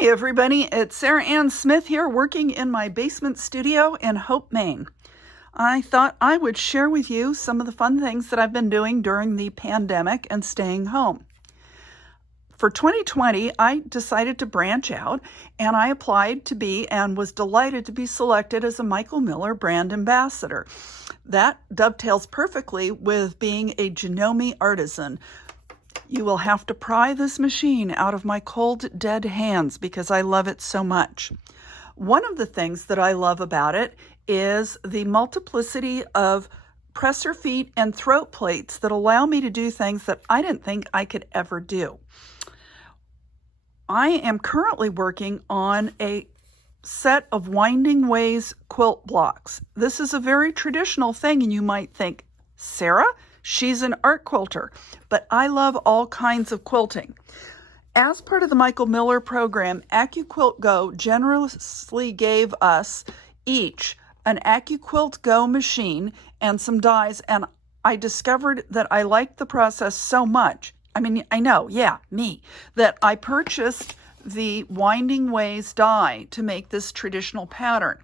Hi everybody, it's Sarah Ann Smith here working in my basement studio in Hope, Maine. I thought I would share with you some of the fun things that I've been doing during the pandemic and staying home. For 2020, I decided to branch out and I applied to be and was delighted to be selected as a Michael Miller brand ambassador. That dovetails perfectly with being a Janome artisan. You will have to pry this machine out of my cold, dead hands because I love it so much. One of the things that I love about it is the multiplicity of presser feet and throat plates that allow me to do things that I didn't think I could ever do. I am currently working on a set of winding ways quilt blocks. This is a very traditional thing, and you might think, Sarah? She's an art quilter, but I love all kinds of quilting. As part of the Michael Miller program, AccuQuilt Go generously gave us each an AccuQuilt Go machine and some dies, and I discovered that I liked the process so much. That I purchased the Winding Ways die to make this traditional pattern.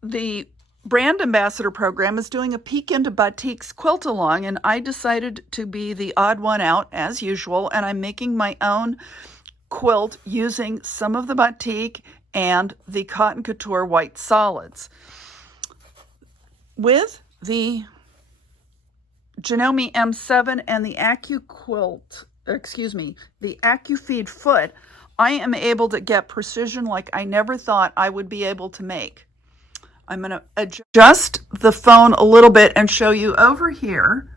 The Brand Ambassador program is doing a peek into batiks quilt along, and I decided to be the odd one out as usual, and I'm making my own quilt using some of the batik and the Cotton Couture white solids. With the Janome M7 and the the AccuFeed foot, I am able to get precision like I never thought I would be able to make. I'm going to adjust the phone a little bit and show you over here.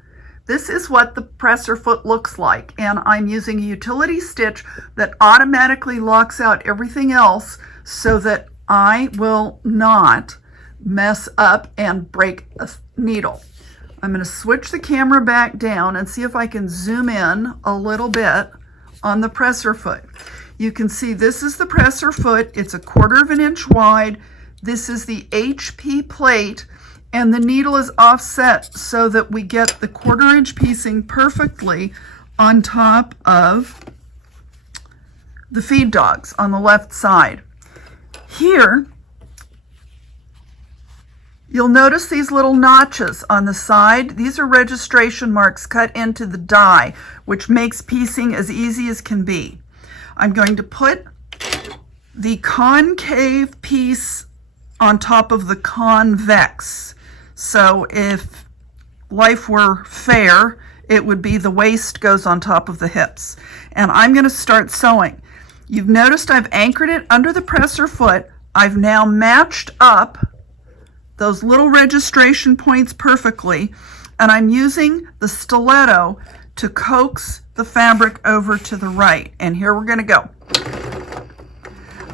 This is what the presser foot looks like, and I'm using a utility stitch that automatically locks out everything else so that I will not mess up and break a needle. I'm going to switch the camera back down and see if I can zoom in a little bit on the presser foot. You can see this is the presser foot. It's 1/4 inch wide. This is the HP plate, and the needle is offset so that we get the 1/4 inch piecing perfectly on top of the feed dogs on the left side. Here, you'll notice these little notches on the side. These are registration marks cut into the die, which makes piecing as easy as can be. I'm going to put the concave piece on top of the convex. So if life were fair, it would be the waist goes on top of the hips. And I'm going to start sewing. You've noticed I've anchored it under the presser foot. I've now matched up those little registration points perfectly, and I'm using the stiletto to coax the fabric over to the right. And here we're going to go.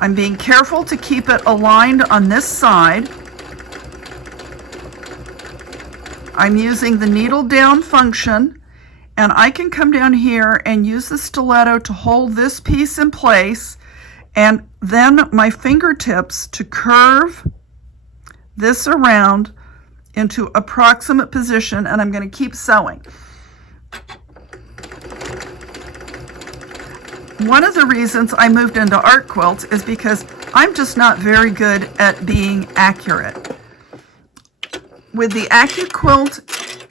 I'm being careful to keep it aligned on this side. I'm using the needle down function, and I can come down here and use the stiletto to hold this piece in place, and then my fingertips to curve this around into approximate position, and I'm going to keep sewing. One of the reasons I moved into art quilts is because I'm just not very good at being accurate. With the AccuQuilt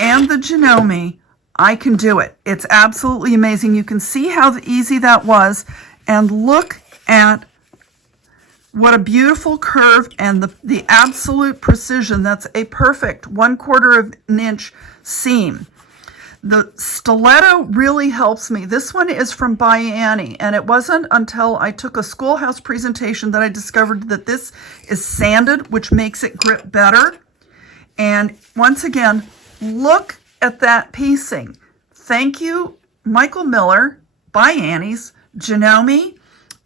and the Janome, I can do it. It's absolutely amazing. You can see how easy that was, and look at what a beautiful curve and the absolute precision. That's a perfect 1/4 inch seam. The stiletto really helps me. This one is from byAnnie, and it wasn't until I took a schoolhouse presentation that I discovered that this is sanded, which makes it grip better. And once again, look at that piecing. Thank you, Michael Miller, byAnnie's, Janome,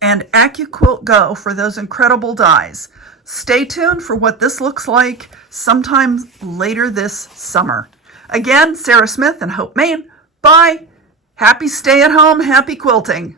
and AccuQuilt Go for those incredible dies. Stay tuned for what this looks like sometime later this summer. Again, Sarah Smith in Hope, Maine. Bye. Happy stay at home, happy quilting.